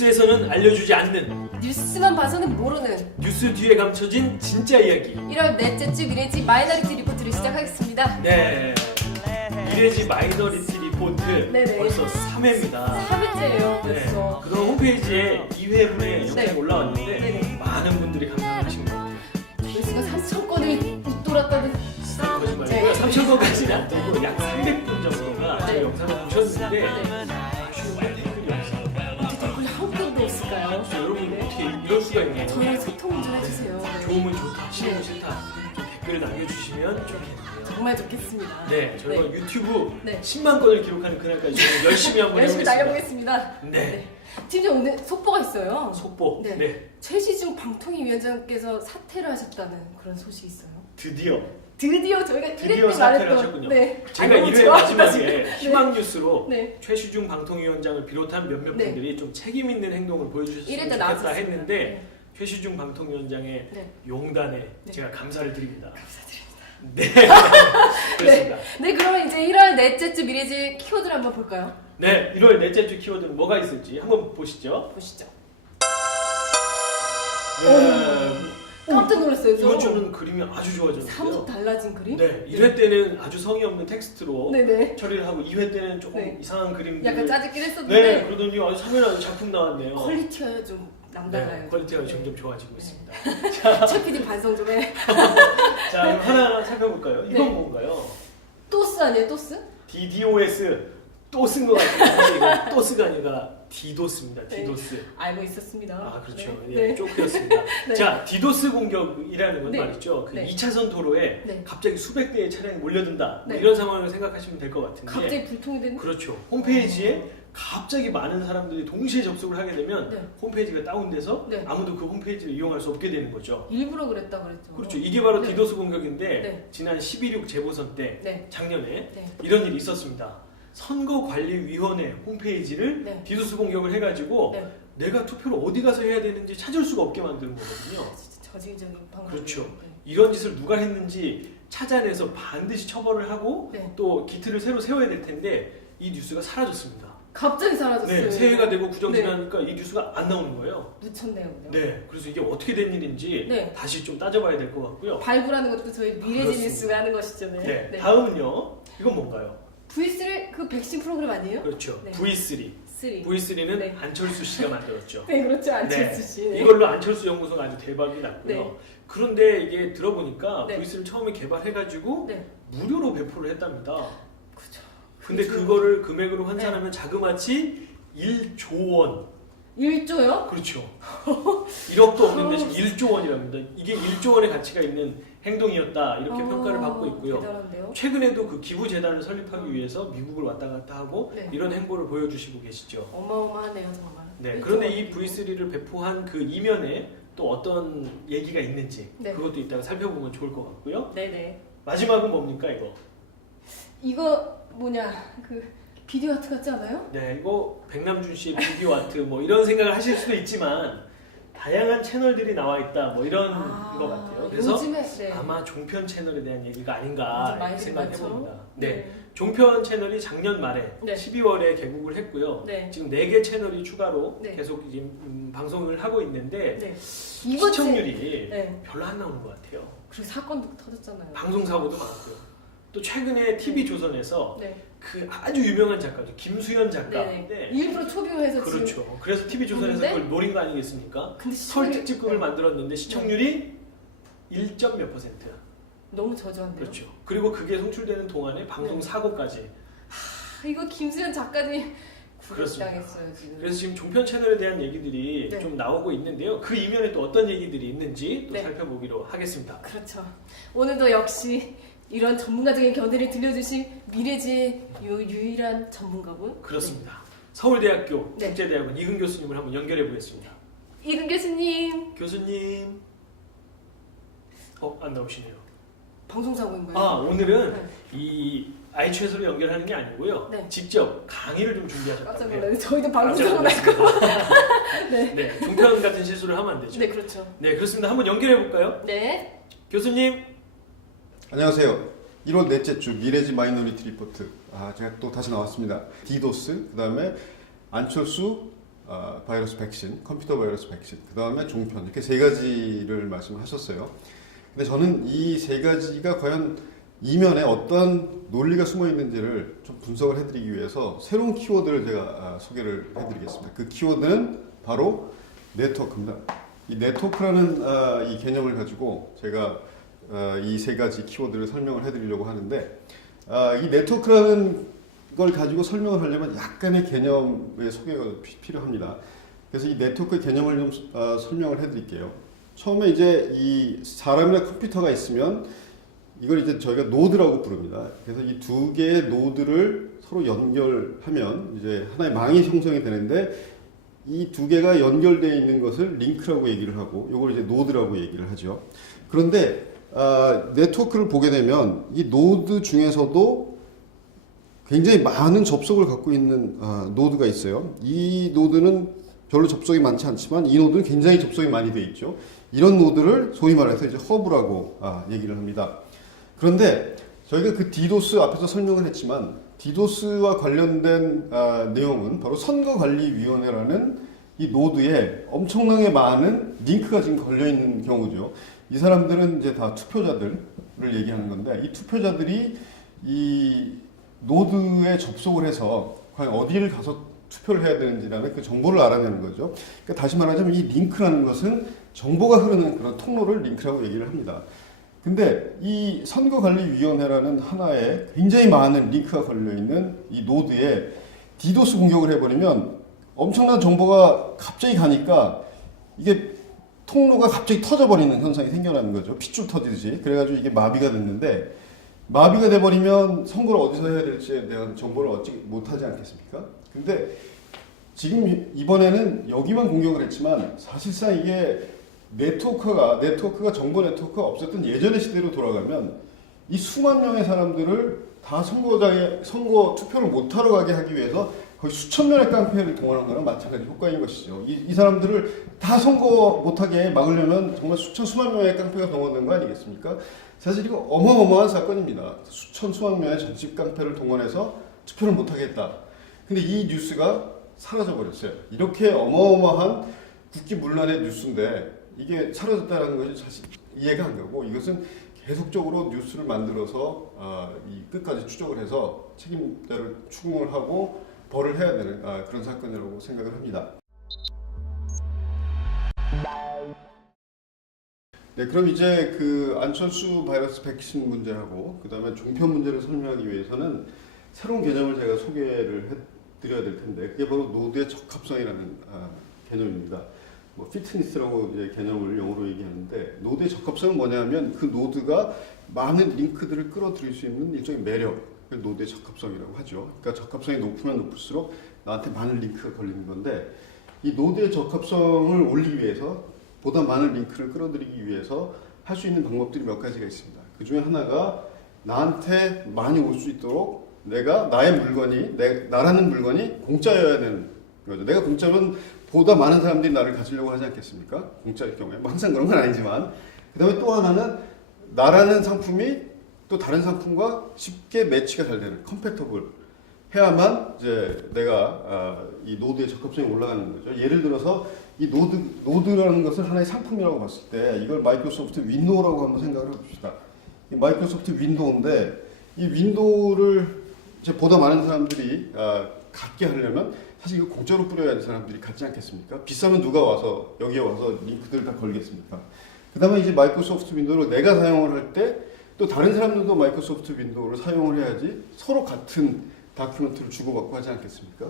뉴스에서는 알려주지 않는 뉴스만 봐서는 모르는 뉴스 뒤에 감춰진 진짜 이야기. 1월 넷째 주 미래지 마이너리티 리포트를 시작하겠습니다. 네, 미래지 마이너리티 리포트 네네. 벌써 3회입니다. 3회째예요 네, 벌써. 그동안 홈페이지에 2회분의 영상이 네. 올라왔는데 네네. 많은 분들이 감상하신 것 같아요. 뉴스가 3,000건을 웃돌았다는 거짓말이고요. 3,000건까지는 안 되고 약 300분 정도가 네. 제 영상을 보셨는데 네. 아주 많이 댓글이 없어요. 어떻게 댓글이 한 건도 없을까요? 여러분 어떻게 이럴 수가 있나요? 저랑 소통 좀 해주세요. 좋으면 좋다, 싫으면 싫다 좀 댓글을 남겨주시면 좋겠네요. 정말 좋겠습니다. 네, 저희가 네. 유튜브 네. 10만 건을 기록하는 그날까지 저희가 열심히 한번 열심히 해보겠습니다. 날려보겠습니다. 네. 팀장 오늘 속보가 있어요. 속보. 네. 네. 최시중 방통위원장께서 사퇴를 하셨다는 그런 소식이 있어요. 드디어 드디어 저희가 드디어 1회 때 사퇴를 말했던 하셨군요. 네. 제가 너무 1회 좋아한다, 마지막에 지금. 희망 뉴스로 네. 최시중 방통위원장을 비롯한 몇몇 네. 분들이 좀 책임 있는 행동을 보여주셨으면 1회 때 좋겠다 나왔었어요. 했는데 네. 최시중 방통위원장의 네. 용단에 네. 제가 감사를 드립니다. 감사드립니다. 네. 그렇습니다. 네, 그러면 이제 1월 넷째 주 미래지 키워드를 한번 볼까요? 네, 1월 넷째 주 키워드는 뭐가 있을지 한번 보시죠. 보시죠. 네. 깜짝 놀랐어요. 저. 이번 주는 그림이 아주 사뭇 좋아졌는데요. 달라진 그림? 네, 1회 때는 아주 성의 없는 텍스트로 네네. 처리를 하고 2회 때는 조금 네. 이상한 그림들. 약간 짜증긴 했었는데 네, 그러더니 아주 사면한 작품 나왔네요. 퀄리티가 좀 남달라요. 네, 퀄리티가 네. 점점 좋아지고 네. 있습니다. 최 PD 반성 좀 해. 자, 그럼 하나하나 살펴볼까요? 이건 네. 뭔가요? 또스 아니에요, 또스? DDoS 또 쓴 것 같은데 이거 또스가 아니라 디도스입니다. 네. 디도스. 알고 있었습니다. 아, 그렇죠. 네. 예, 네. 쪼크였습니다. 네. 자, 디도스 공격이라는 건 네. 말이죠. 그 네. 2차선 도로에 네. 갑자기 수백 대의 차량이 몰려든다. 뭐 네. 이런 상황을 생각하시면 될 것 같은데. 갑자기 불통이 됐네? 그렇죠. 홈페이지에 갑자기 많은 사람들이 동시에 접속을 하게 되면 네. 홈페이지가 다운돼서 네. 아무도 그 홈페이지를 이용할 수 없게 되는 거죠. 일부러 그랬다 그랬죠. 그렇죠. 이게 바로 네. 디도스 공격인데 네. 지난 12.6 재보선 때 네. 작년에 네. 이런 일이 있었습니다. 선거관리위원회 홈페이지를 네. 디도스 공격을 해가지고 네. 내가 투표를 어디 가서 해야 되는지 찾을 수가 없게 만드는 거거든요. 진짜 저질적인 방법. 그렇죠. 네. 이런 짓을 누가 했는지 찾아내서 반드시 처벌을 하고 네. 또 기틀을 새로 세워야 될 텐데 이 뉴스가 사라졌습니다. 갑자기 사라졌어요. 네, 새해가 되고 구정 네. 지나니까 이 뉴스가 안 나오는 거예요. 묻혔네요, 그냥. 네, 그래서 이게 어떻게 된 일인지 네. 다시 좀 따져봐야 될 것 같고요. 발굴하는 것도 저희 미래지 그렇습니다. 뉴스가 하는 것이죠. 네. 네, 다음은요. 이건 뭔가요? V3 그 백신 프로그램 아니에요? 그렇죠. 네. V3. 3. V3는 네. 안철수 씨가 만들었죠. 네, 그렇죠. 안철수 씨. 네. 이걸로 안철수 연구소가 아주 대박이 났고요. 네. 그런데 이게 들어보니까 네. V3를 처음에 개발해가지고 네. 무료로 배포를 했답니다. 그렇죠. 근데 그렇죠. 그거를 금액으로 환산하면 자그마치 1조 원. 1조요? 그렇죠. 1억도 없는데 지금 1조 원이랍니다. 이게 1조 원의 가치가 있는 행동이었다. 이렇게 평가를 받고 있고요. 대단한데요? 최근에도 그 기부재단을 설립하기 위해서 미국을 왔다 갔다 하고 네. 이런 행보를 보여주시고 계시죠. 어마어마하네요, 정말. 네, 일조 그런데 원. 이 V3를 배포한 그 이면에 또 어떤 얘기가 있는지 네. 그것도 이따가 살펴보면 좋을 것 같고요. 네네. 마지막은 뭡니까 이거? 이거 뭐냐 그 비디오 아트 같지 않아요? 네, 이거 백남준 씨의 비디오 아트 뭐 이런 생각을 하실 수도 있지만 다양한 채널들이 나와 있다 뭐 이런 것 같아요. 그래서 요즘에 네. 아마 종편 채널에 대한 얘기가 맞아, 아닌가 많이 생각해 많죠. 봅니다. 네. 종편 채널이 작년 말에 네. 12월에 개국을 했고요. 네. 지금 4개 채널이 추가로 네. 계속 지금 방송을 하고 있는데 네. 이번 시청률이 네. 별로 안 나오는 것 같아요. 그리고 사건도 터졌잖아요. 방송 사고도 많고요. 또 최근에 TV 조선에서 네. 그 아주 유명한 작가죠. 김수현 작가. 네. 일부러 초빙해서 지금. 그렇죠. 그래서 TV 조선에서 근데? 그걸 노린 거 아니겠습니까? 근데 설 시청률이- 특집극을 네. 만들었는데 시청률이 1점 몇 %. 너무 저조한데요. 그렇죠. 그리고 그게 송출되는 동안에 방송 네. 사고까지. 이거 김수현 작가님 그렇습니다. 구속당했어요 지금. 그래서 지금 종편 채널에 대한 얘기들이 네. 좀 나오고 있는데요. 그 이면에 또 어떤 얘기들이 있는지 또 네. 살펴보기로 하겠습니다. 그렇죠. 오늘도 역시 이런 전문가적인 견해를 들려주신 미래지의 유일한 전문가분. 그렇습니다. 서울대학교 네. 국제대학원 이근 교수님을 한번 연결해 보겠습니다. 네. 이근 교수님. 교수님. 안 나오시네요. 방송사고인가요? 오늘은 네. 이 아이챗으로 연결하는 게 아니고요. 네. 직접 강의를 좀 깜짝 준비하셨다고 해요. 놀랐네. 저희도 깜짝 방송사고 날까 놀랐습니다. 네. 네, 종편 같은 실수를 하면 안 되죠. 네, 그렇죠. 네, 그렇습니다. 한번 연결해 볼까요? 네. 교수님. 안녕하세요. 1월 넷째 주 미래지 마이너리티 리포트. 제가 또 다시 나왔습니다. 디도스, 그 다음에 안철수 바이러스 백신, 컴퓨터 바이러스 백신, 그 다음에 종편 이렇게 세 가지를 말씀하셨어요. 근데 저는 이 세 가지가 과연 이면에 어떠한 논리가 숨어 있는지를 좀 분석을 해드리기 위해서 새로운 키워드를 제가 소개를 해드리겠습니다. 그 키워드는 바로 네트워크입니다. 이 네트워크라는 이 개념을 가지고 제가 이 세 가지 키워드를 설명을 해드리려고 하는데, 이 네트워크라는 걸 가지고 설명을 하려면 약간의 개념의 소개가 필요합니다. 그래서 이 네트워크의 개념을 좀 설명을 해드릴게요. 처음에 이제 이 사람이나 컴퓨터가 있으면 이걸 이제 저희가 노드라고 부릅니다. 그래서 이 두 개의 노드를 서로 연결하면 이제 하나의 망이 형성이 되는데, 이 두 개가 연결되어 있는 것을 링크라고 얘기를 하고, 이걸 이제 노드라고 얘기를 하죠. 그런데 네트워크를 보게 되면 이 노드 중에서도 굉장히 많은 접속을 갖고 있는 노드가 있어요. 이 노드는 별로 접속이 많지 않지만 이 노드는 굉장히 접속이 많이 되어 있죠. 이런 노드를 소위 말해서 이제 허브라고 얘기를 합니다. 그런데 저희가 그 디도스 앞에서 설명을 했지만, 디도스와 관련된 내용은 바로 선거관리위원회라는 이 노드에 엄청나게 많은 링크가 지금 걸려 있는 경우죠. 이 사람들은 이제 다 투표자들을 얘기하는 건데, 이 투표자들이 이 노드에 접속을 해서 과연 어디를 가서 투표를 해야 되는지라는 그 정보를 알아내는 거죠. 그러니까 다시 말하자면 이 링크라는 것은 정보가 흐르는 그런 통로를 링크라고 얘기를 합니다. 근데 이 선거관리위원회라는 하나의 굉장히 많은 링크가 걸려있는 이 노드에 디도스 공격을 해버리면 엄청난 정보가 갑자기 가니까 이게 통로가 갑자기 터져버리는 현상이 생겨나는 거죠. 핏줄 터지듯이. 그래가지고 이게 마비가 됐는데, 마비가 돼버리면 선거를 어디서 해야 될지에 대한 정보를 얻지 못하지 않겠습니까? 근데 지금 이번에는 여기만 공격을 했지만 사실상 이게 네트워크가 정보 네트워크가 없었던 예전의 시대로 돌아가면 이 수만 명의 사람들을 다 선거 투표를 못하러 가게 하기 위해서 거의 수천 명의 깡패를 동원한 거랑 마찬가지 효과인 것이죠. 이 사람들을 다 선거 못하게 막으려면 정말 수만 명의 깡패가 동원된 거 아니겠습니까? 사실 이거 어마어마한 사건입니다. 수만 명의 전직 깡패를 동원해서 투표를 못하게 했다. 근데 이 뉴스가 사라져 버렸어요. 이렇게 어마어마한 국기문란의 뉴스인데 이게 사라졌다는 것이 사실 이해가 안 가고, 이것은 계속적으로 뉴스를 만들어서 이 끝까지 추적을 해서 책임자를 추궁을 하고 벌을 해야 되는 그런 사건이라고 생각을 합니다. 네, 그럼 이제 그 안철수 바이러스 백신 문제하고 그 다음에 종편 문제를 설명하기 위해서는 새로운 개념을 제가 소개를 해드려야 될 텐데, 그게 바로 노드의 적합성이라는 개념입니다. 뭐 피트니스라고 이제 개념을 영어로 얘기하는데, 노드의 적합성은 뭐냐면 그 노드가 많은 링크들을 끌어들일 수 있는 일종의 매력, 그걸 노드의 적합성이라고 하죠. 그러니까 적합성이 높으면 높을수록 나한테 많은 링크가 걸리는 건데, 이 노드의 적합성을 올리기 위해서, 보다 많은 링크를 끌어들이기 위해서 할 수 있는 방법들이 몇 가지가 있습니다. 그 중에 하나가 나한테 많이 올 수 있도록 나의 물건이, 나라는 물건이 공짜여야 되는 거죠. 내가 공짜면 보다 많은 사람들이 나를 가지려고 하지 않겠습니까? 공짜일 경우에. 뭐 항상 그런 건 아니지만. 그 다음에 또 하나는 나라는 상품이 또 다른 상품과 쉽게 매치가 잘 되는, 컴패터블 해야만 이제 내가 이 노드의 적합성이 올라가는 거죠. 예를 들어서 이 노드라는 것을 하나의 상품이라고 봤을 때 이걸 마이크로소프트 윈도우라고 한번 생각을 해봅시다. 이 마이크로소프트 윈도우인데, 이 윈도우를 이제 보다 많은 사람들이 갖게 하려면 사실 이거 공짜로 뿌려야 하는 사람들이 갖지 않겠습니까? 비싸면 누가 와서 여기에 와서 링크들 다 걸겠습니까? 그 다음에 이제 마이크로소프트 윈도우를 내가 사용을 할 때 또 다른 사람들도 마이크로소프트 윈도우를 사용을 해야지 서로 같은 다큐멘트를 주고받고 하지 않겠습니까?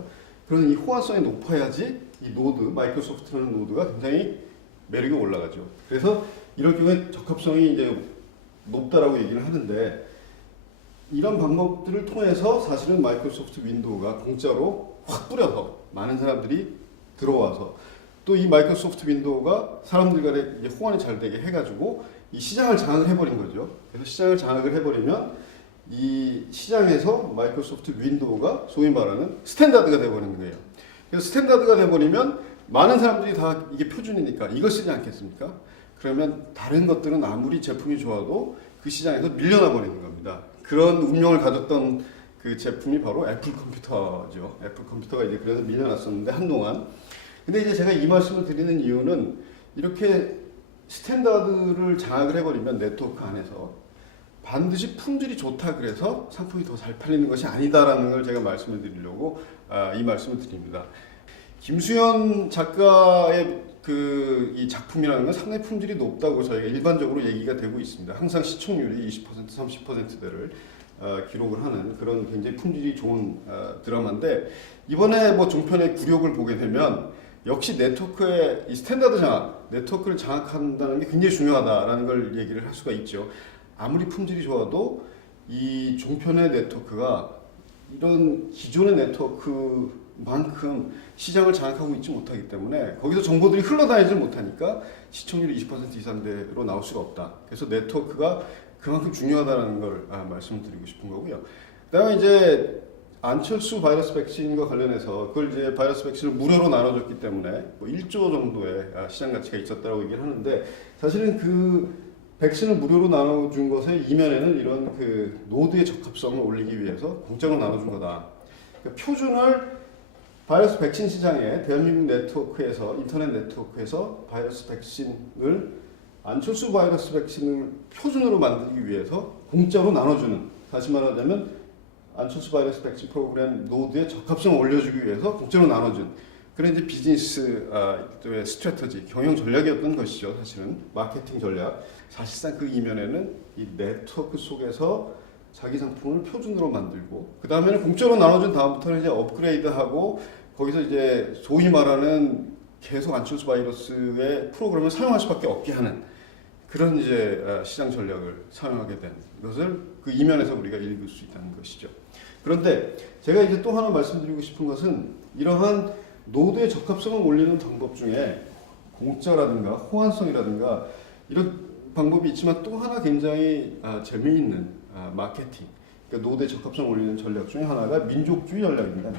그러니 이 호환성이 높아야지 이 노드, 마이크로소프트라는 노드가 굉장히 매력이 올라가죠. 그래서 이럴 경우에 적합성이 이제 높다라고 얘기를 하는데, 이런 방법들을 통해서 사실은 마이크로소프트 윈도우가 공짜로 확 뿌려서 많은 사람들이 들어와서, 또 이 마이크로소프트 윈도우가 사람들 간에 이제 호환이 잘 되게 해가지고 이 시장을 장악을 해버린 거죠. 그래서 시장을 장악을 해버리면 이 시장에서 마이크로소프트 윈도우가 소위 말하는 스탠다드가 돼버리는 거예요. 그래서 스탠다드가 돼버리면 많은 사람들이 다 이게 표준이니까 이걸 쓰지 않겠습니까? 그러면 다른 것들은 아무리 제품이 좋아도 그 시장에서 밀려나 버리는 겁니다. 그런 운명을 가졌던 그 제품이 바로 애플 컴퓨터죠. 애플 컴퓨터가 이제 그래서 밀려났었는데 한동안. 근데 이제 제가 이 말씀을 드리는 이유는 이렇게 스탠다드를 장악을 해버리면 네트워크 안에서 반드시 품질이 좋다 그래서 상품이 더 잘 팔리는 것이 아니다라는 걸 제가 말씀을 드리려고 이 말씀을 드립니다. 김수현 작가의 이 작품이라는 건 상당히 품질이 높다고 저희가 일반적으로 얘기가 되고 있습니다. 항상 시청률이 20% 30%대를 기록을 하는 그런 굉장히 품질이 좋은 드라마인데 이번에 뭐 종편의 굴욕을 보게 되면 역시 네트워크의 이 스탠다드 장악, 네트워크를 장악한다는 게 굉장히 중요하다라는 걸 얘기를 할 수가 있죠. 아무리 품질이 좋아도 이 종편의 네트워크가 이런 기존의 네트워크만큼 시장을 장악하고 있지 못하기 때문에 거기서 정보들이 흘러다니지 못하니까 시청률이 20% 이상대로 나올 수가 없다. 그래서 네트워크가 그만큼 중요하다는 걸 말씀을 드리고 싶은 거고요. 그다음에 이제 안철수 바이러스 백신과 관련해서 그걸 이제 바이러스 백신을 무료로 나눠줬기 때문에 뭐 1조 정도의 시장 가치가 있었다고 얘기를 하는데 사실은 그 백신을 무료로 나눠준 것의 이면에는 이런 그 노드의 적합성을 올리기 위해서 공짜로 나눠준 거다. 그러니까 표준을 바이러스 백신 시장에 대한민국 네트워크에서 인터넷 네트워크에서 바이러스 백신을 안철수 바이러스 백신을 표준으로 만들기 위해서 공짜로 나눠주는, 다시 말하자면 안철수 바이러스 백신 프로그램 노드의 적합성을 올려주기 위해서 공짜로 나눠준 그런 이제 비즈니스 스트래터지, 경영 전략이었던 것이죠. 사실은 마케팅 전략. 사실상 그 이면에는 이 네트워크 속에서 자기 상품을 표준으로 만들고 그 다음에는 공짜로 나눠준 다음부터는 이제 업그레이드하고 거기서 이제 소위 말하는 계속 안철수 바이러스의 프로그램을 사용할 수밖에 없게 하는 그런 이제 시장 전략을 사용하게 된 것을 그 이면에서 우리가 읽을 수 있다는 것이죠. 그런데 제가 이제 또 하나 말씀드리고 싶은 것은 이러한 노드의 적합성을 올리는 방법 중에 공짜라든가 호환성이라든가 이런 방법이 있지만 또 하나 굉장히 재미있는 마케팅, 그러니까 노드의 적합성을 올리는 전략 중에 하나가 민족주의 전략입니다.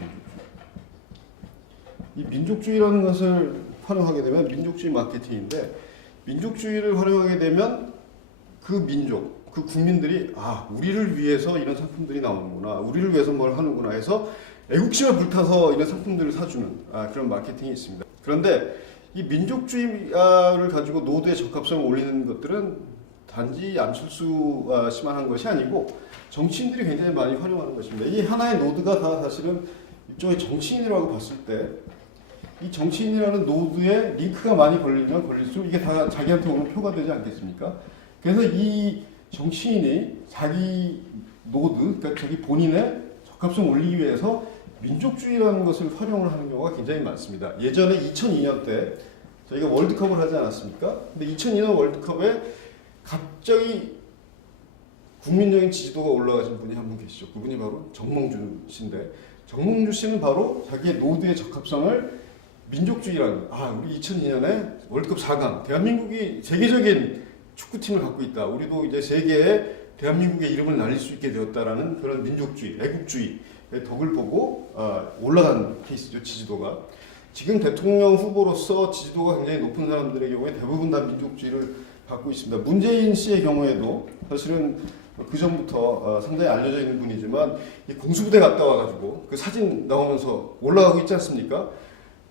이 민족주의라는 것을 활용하게 되면 민족주의 마케팅인데 민족주의를 활용하게 되면 그 민족, 그 국민들이 우리를 위해서 이런 상품들이 나오는구나, 우리를 위해서 뭘 하는구나 해서 애국심에 불타서 이런 상품들을 사주는 그런 마케팅이 있습니다. 그런데 이 민족주의를 가지고 노드의 적합성을 올리는 것들은 단지 안철수씨만 한 것이 아니고 정치인들이 굉장히 많이 활용하는 것입니다. 이 하나의 노드가 다 사실은 일종의 정치인이라고 봤을 때 이 정치인이라는 노드에 링크가 많이 걸리면 걸릴수록 이게 다 자기한테 오는 표가 되지 않겠습니까? 그래서 이 정치인이 자기 노드, 그러니까 자기 본인의 적합성을 올리기 위해서 민족주의라는 것을 활용을 하는 경우가 굉장히 많습니다. 예전에 2002년 때 저희가 월드컵을 하지 않았습니까? 근데 2002년 월드컵에 갑자기 국민적인 지지도가 올라가신 분이 한 분 계시죠. 그분이 바로 정몽준 씨인데 정몽준 씨는 바로 자기의 노드의 적합성을 민족주의라는 우리 2002년에 월드컵 4강 대한민국이 세계적인 축구팀을 갖고 있다. 우리도 이제 세계에 대한민국의 이름을 날릴 수 있게 되었다라는 그런 민족주의, 애국주의의 덕을 보고 올라간 케이스죠. 지지도가. 지금 대통령 후보로서 지지도가 굉장히 높은 사람들의 경우에 대부분 다 민족주의를 갖고 있습니다. 문재인 씨의 경우에도 사실은 그 전부터 상당히 알려져 있는 분이지만 공수부대 갔다 와가지고 그 사진 나오면서 올라가고 있지 않습니까?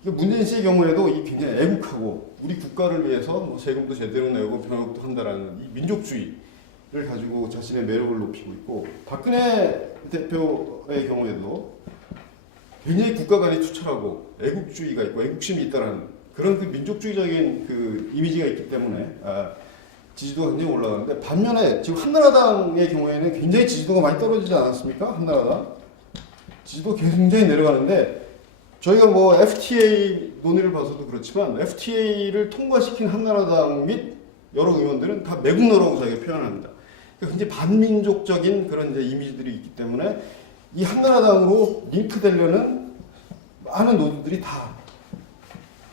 문재인 씨의 경우에도 굉장히 애국하고 우리 국가를 위해서 뭐 세금도 제대로 내고 병역도 한다라는 이 민족주의를 가지고 자신의 매력을 높이고 있고 박근혜 대표의 경우에도 굉장히 국가 간에 투철하고 애국주의가 있고 애국심이 있다라는 그런 그 민족주의적인 그 이미지가 있기 때문에 지지도가 굉장히 올라가는데 반면에 지금 한나라당의 경우에는 굉장히 지지도가 많이 떨어지지 않았습니까? 한나라당 지지도 굉장히 내려가는데 저희가 뭐 FTA 논의를 봐서도 그렇지만 FTA를 통과시킨 한나라당 및 여러 의원들은 다 매국노라고 자기가 표현합니다. 그러니까 굉장히 반민족적인 그런 이제 이미지들이 있기 때문에 이 한나라당으로 링크되려는 많은 노드들이 다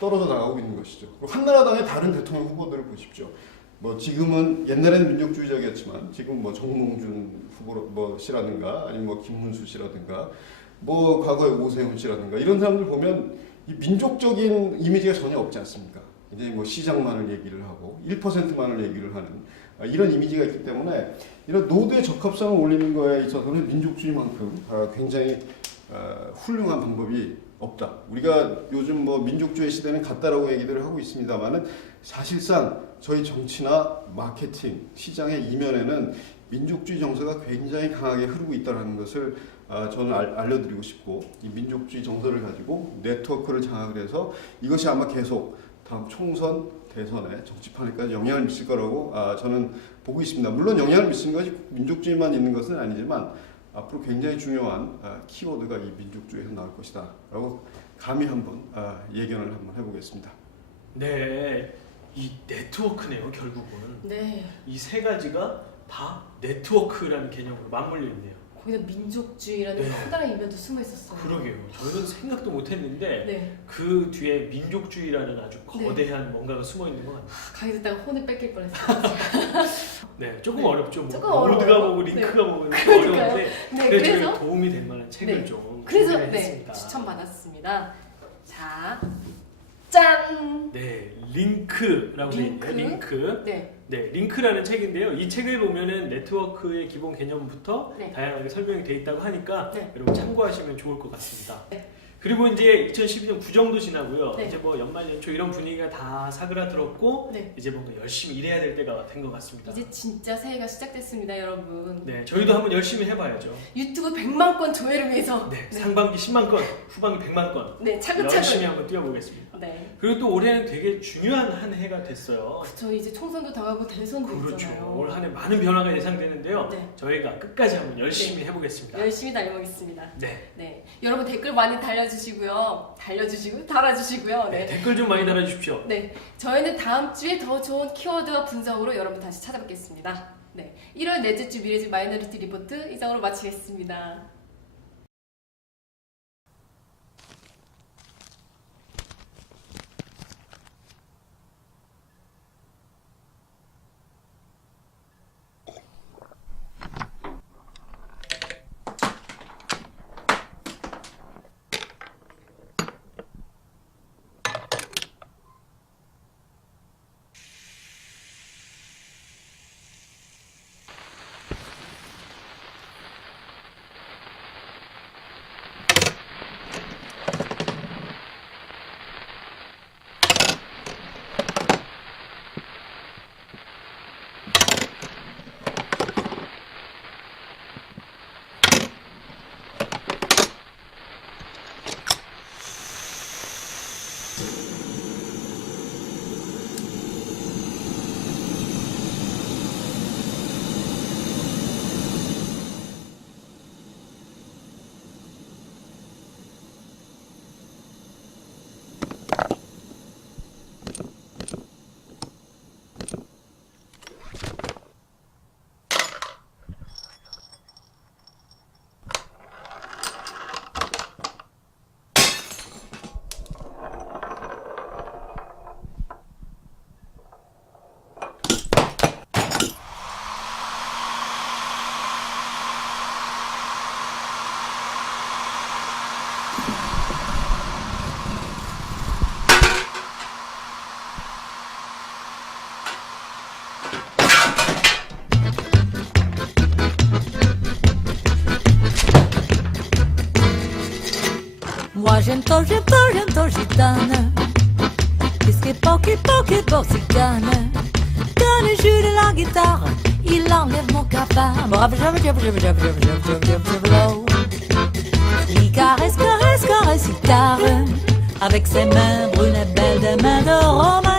떨어져 나가고 있는 것이죠. 그리고 한나라당의 다른 대통령 후보들을 보십시오. 뭐 지금은 옛날에는 민족주의적이었지만 지금 뭐 정몽준 후보 씨라든가 아니면 뭐 김문수 씨라든가 뭐 과거에 오세훈 씨라든가 이런 사람들 보면 이 민족적인 이미지가 전혀 없지 않습니까? 이제 뭐 시장만을 얘기를 하고 1%만을 얘기를 하는 이런 이미지가 있기 때문에 이런 노드의 적합성을 올리는 거에 있어서는 민족주의만큼 굉장히 훌륭한 방법이 없다. 우리가 요즘 뭐 민족주의 시대는 같다라고 얘기들을 하고 있습니다만은 사실상 저희 정치나 마케팅, 시장의 이면에는 민족주의 정서가 굉장히 강하게 흐르고 있다는 것을 저는 알려드리고 싶고, 이 민족주의 정서를 가지고 네트워크를 장악을 해서 이것이 아마 계속 다음 총선, 대선에 정치판에까지 영향을 미칠 거라고 저는 보고 있습니다. 물론 영향을 미치는 것이 민족주의만 있는 것은 아니지만 앞으로 굉장히 중요한 키워드가 이 민족주의에서 나올 것이다 라고 감히 한번 예견을 한번 해보겠습니다. 네, 이 네트워크네요. 결국은 네. 이 세 가지가 다 네트워크라는 개념으로 맞물려 있네요. 거기다 민족주의라는 네. 커다란 이면도 숨어 있었어요. 그러게요. 저희는 생각도 못했는데 네. 그 뒤에 민족주의라는 아주 거대한 뭔가가 숨어 있는 것 같아요. 가게 듣다가 혼을 뺏길 뻔했어요. 네, 조금 네. 어렵죠. 뭐 조금 모드가 어려워요. 보고 네. 링크가 보고 좀 그러니까요. 어려운데 네, 그래도 그래서 좀 도움이 될 만한 책을 네. 좀 그래서 준비를 네, 했습니다. 추천받았습니다. 자, 짠! 네, 링크라고 되어 링크? 있네요. 링크. 네. 네, 링크라는 책인데요. 이 책을 보면은 네트워크의 기본 개념부터 네. 다양하게 설명이 되어 있다고 하니까 네. 여러분 참고하시면 좋을 것 같습니다. 네. 그리고 이제 2012년 구정도 지나고요. 네. 이제 뭐 연말 연초 이런 분위기가 다 사그라들었고 네. 이제 뭔가 열심히 일해야 될 때가 된 것 같습니다. 이제 진짜 새해가 시작됐습니다, 여러분. 네, 저희도 한번 열심히 해봐야죠. 유튜브 100만 건 조회를 위해서 네, 상반기 10만 건, 후반기 100만 건 네, 열심히 차근차근. 한번 뛰어보겠습니다. 네. 그리고 또 올해는 되게 중요한 한 해가 됐어요. 그쵸, 이제 총선도 다가고 대선도 그렇죠. 있잖아요. 올 한 해 많은 변화가 예상되는데요. 네. 저희가 끝까지 한번 열심히 해보겠습니다. 열심히 달려보겠습니다. 네. 네. 여러분 댓글 많이 달아주시고요. 달아주시고요. 네, 네. 댓글 좀 많이 달아주십시오. 네. 저희는 다음 주에 더 좋은 키워드와 분석으로 여러분 다시 찾아뵙겠습니다. 네. 1월 넷째 주 미래집 마이너리티 리포트 이상으로 마치겠습니다. Moi j'aime trop gitane. Puisque pour gitane. Quand il joue de la guitare, il enlève mon cafard. Il caresse guitare. Avec ses mains brunes et belles, des mains de Romain.